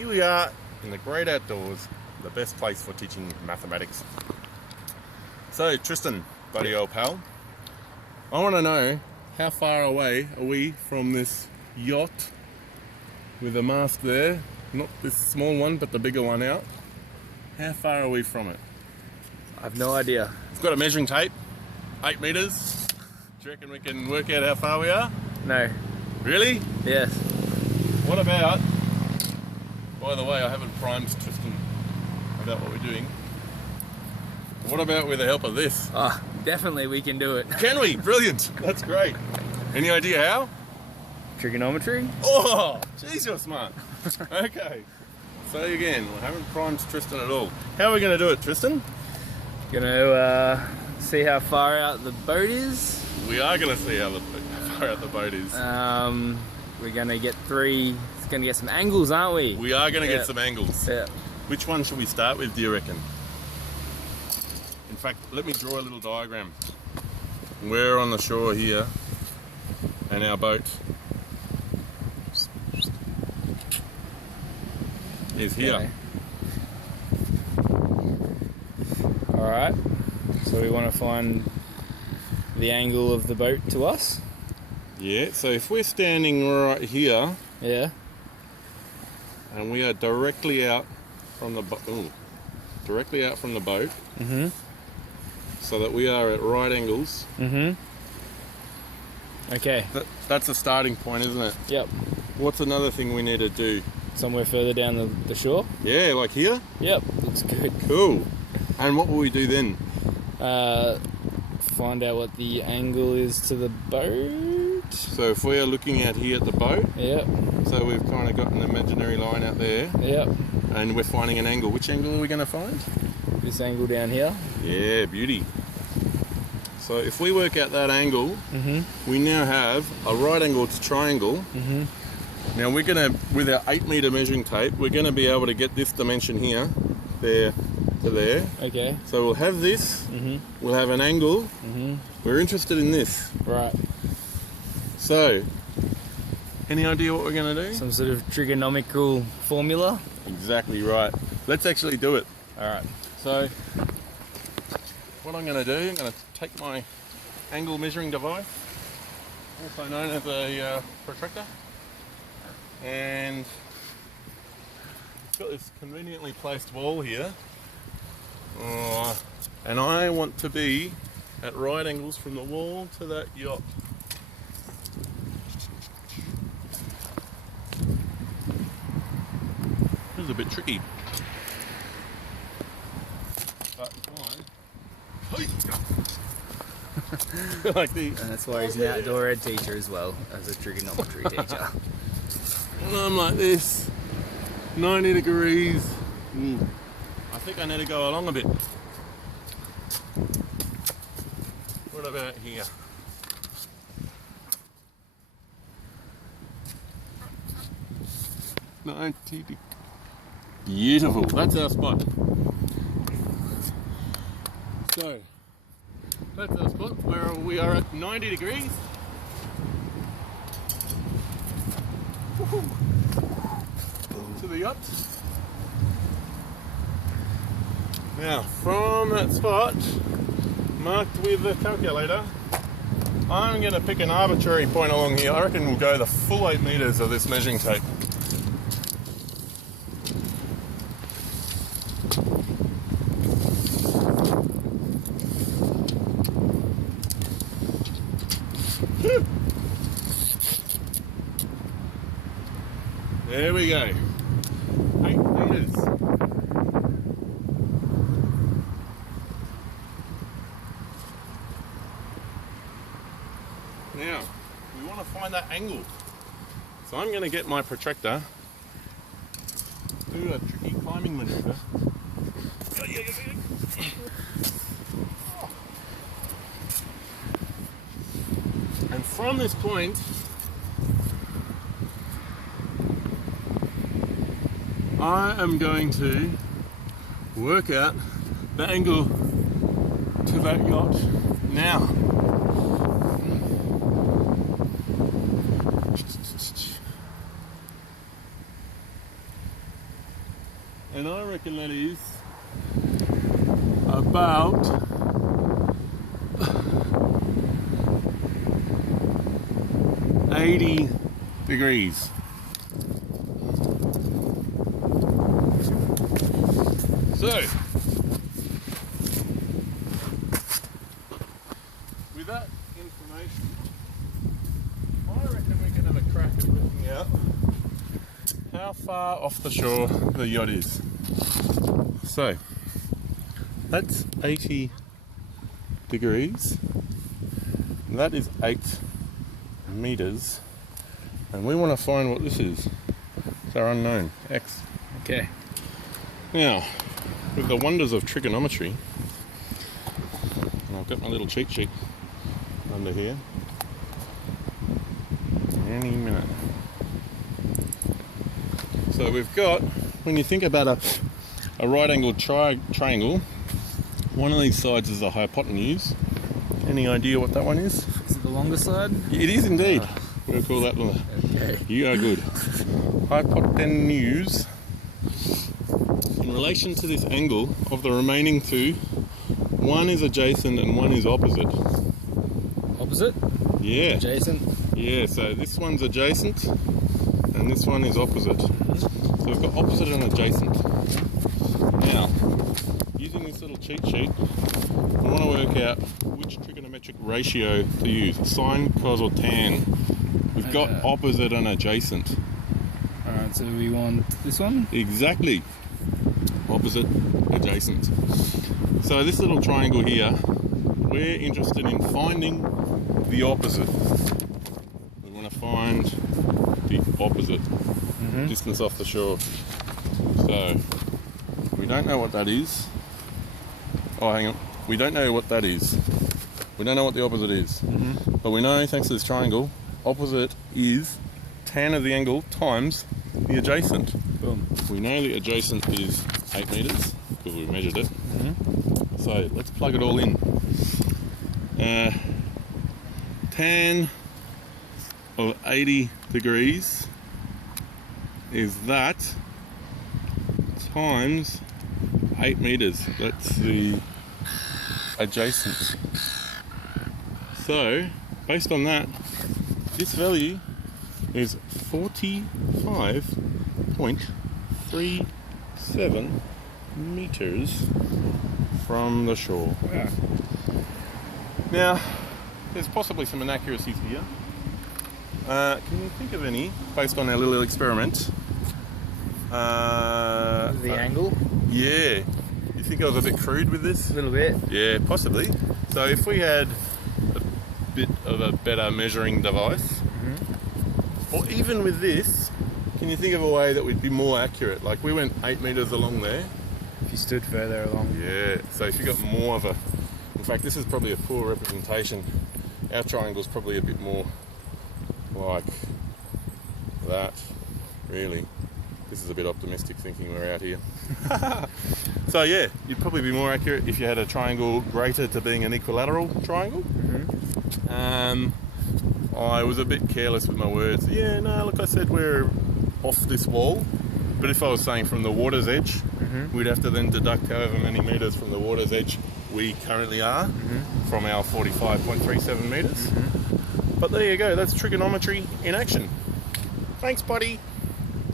Here we are in the great outdoors, the best place for teaching mathematics. So Tristan, buddy old pal, I want to know how far away are we from this yacht with a mast there, not this small one but the bigger one out. How far are we from it? I have no idea. We've got a measuring tape, 8 meters. Do you reckon we can work out how far we are? No. Really? Yes. What about, by the way, I haven't primed Tristan about what we're doing. What about with the help of this? Ah, definitely we can do it. Can we? Brilliant. That's great. Any idea how? Trigonometry? Oh, geez, you're smart. Okay. So again, we haven't primed Tristan at all. How are we going to do it, Tristan? Gonna see how far out the boat is. We are going to see how far out the boat is. We're gonna get some angles, aren't we? We are going to get some angles. Yeah. Which one should we start with, do you reckon? In fact, let me draw a little diagram. We're on the shore here, and our boat is here. Okay. Alright, so we want to find the angle of the boat to us? Yeah, so if we're standing right here, Yeah. and we are directly out from the boat, Mm-hmm. so that we are at right angles. Mm-hmm. Okay. That's a starting point, isn't it? Yep. What's another thing we need to do? Somewhere further down the shore? Yeah, like here? Yep, looks good. Cool. And what will we do then? Find out what the angle is to the boat. So if we are looking out here at the boat, Yep. so we've kind of got an imaginary line out there, Yep. and we're finding an angle. Which angle are we going to find? This angle down here. Yeah, beauty. So if we work out that angle, Mm-hmm. we now have a right angled triangle. Mm-hmm. Now we're going to, with our 8 meter measuring tape, we're going to be able to get this dimension here, there to there. Okay. So we'll have this, Mm-hmm. we'll have an angle. Mm-hmm. We're interested in this. Right. So, any idea what we're going to do? Some sort of trigonometrical formula. Exactly right. Let's actually do it. Alright. So, what I'm going to do, I'm going to take my angle measuring device, also known as a protractor, and it's got this conveniently placed wall here, and I want to be at right angles from the wall to that yacht. This is a bit tricky. But fine. Like the. And that's why he's an outdoor ed teacher as well as a trigonometry teacher. And I'm like this, 90 degrees. I think I need to go along a bit. What about here? Beautiful. That's our spot. So, that's our spot where we are at 90 degrees. To the yacht. Now, from that spot, marked with the calculator, I'm going to pick an arbitrary point along here. I reckon we'll go the full 8 meters of this measuring tape. There we go. 8 meters. Now, we want to find that angle. So I'm going to get my protractor, do a tricky climbing maneuver. And from this point, I am going to work out the angle to that yacht now. And I reckon that is about 80 degrees. So, with that information, I reckon we can have a crack at working out how far off the shore the yacht is. So, that's 80 degrees. That is 8 meters. And we want to find what this is. It's our unknown, x. Okay. Now, with the wonders of trigonometry, and I've got my little cheat sheet under here, any minute. So we've got, when you think about a right-angled triangle, one of these sides is a hypotenuse. Any idea what that one is? Is it the longer side? It is indeed. We'll call that one. Okay. You are good. Hypotenuse. In relation to this angle of the remaining two, one is adjacent and one is opposite. Opposite? Yeah. Adjacent? Yeah, so this one's adjacent and this one is opposite. So we've got opposite and adjacent. Now, using this little cheat sheet, I want to work out which trigonometric ratio to use, sine, cos or tan. We've got opposite and adjacent. Alright, so we want this one? Exactly. Opposite, adjacent. So this little triangle here, we're interested in finding the opposite. We want to find the opposite distance off the shore. So we don't know what that is. Oh, hang on. We don't know what that is. We don't know what the opposite is. But we know, thanks to this triangle, opposite is tan of the angle times the adjacent. Boom. We know the adjacent is 8 meters because we measured it. So let's plug it all in. Tan of 80 degrees is that times 8 meters. That's the adjacent. So, based on that, this value is 45.37 meters from the shore. Wow. Now, there's possibly some inaccuracies here. Can you think of any, based on our little experiment? The angle? Yeah. You think I was a bit crude with this? A little bit. Yeah, possibly. So if we had a bit of a better measuring device, or even with this, can you think of a way that we'd be more accurate? Like we went 8 meters along there. If you stood further along. Yeah, so if you got more of a... In fact, this is probably a poor representation. Our triangle's probably a bit more like that, really. This is a bit optimistic thinking we're out here. So yeah, you'd probably be more accurate if you had a triangle greater to being an equilateral triangle. I was a bit careless with my words. Yeah, no, look, I said we're off this wall, but if I was saying from the water's edge, we'd have to then deduct however many meters from the water's edge we currently are from our 45.37 meters. But there you go, that's trigonometry in action. Thanks, buddy.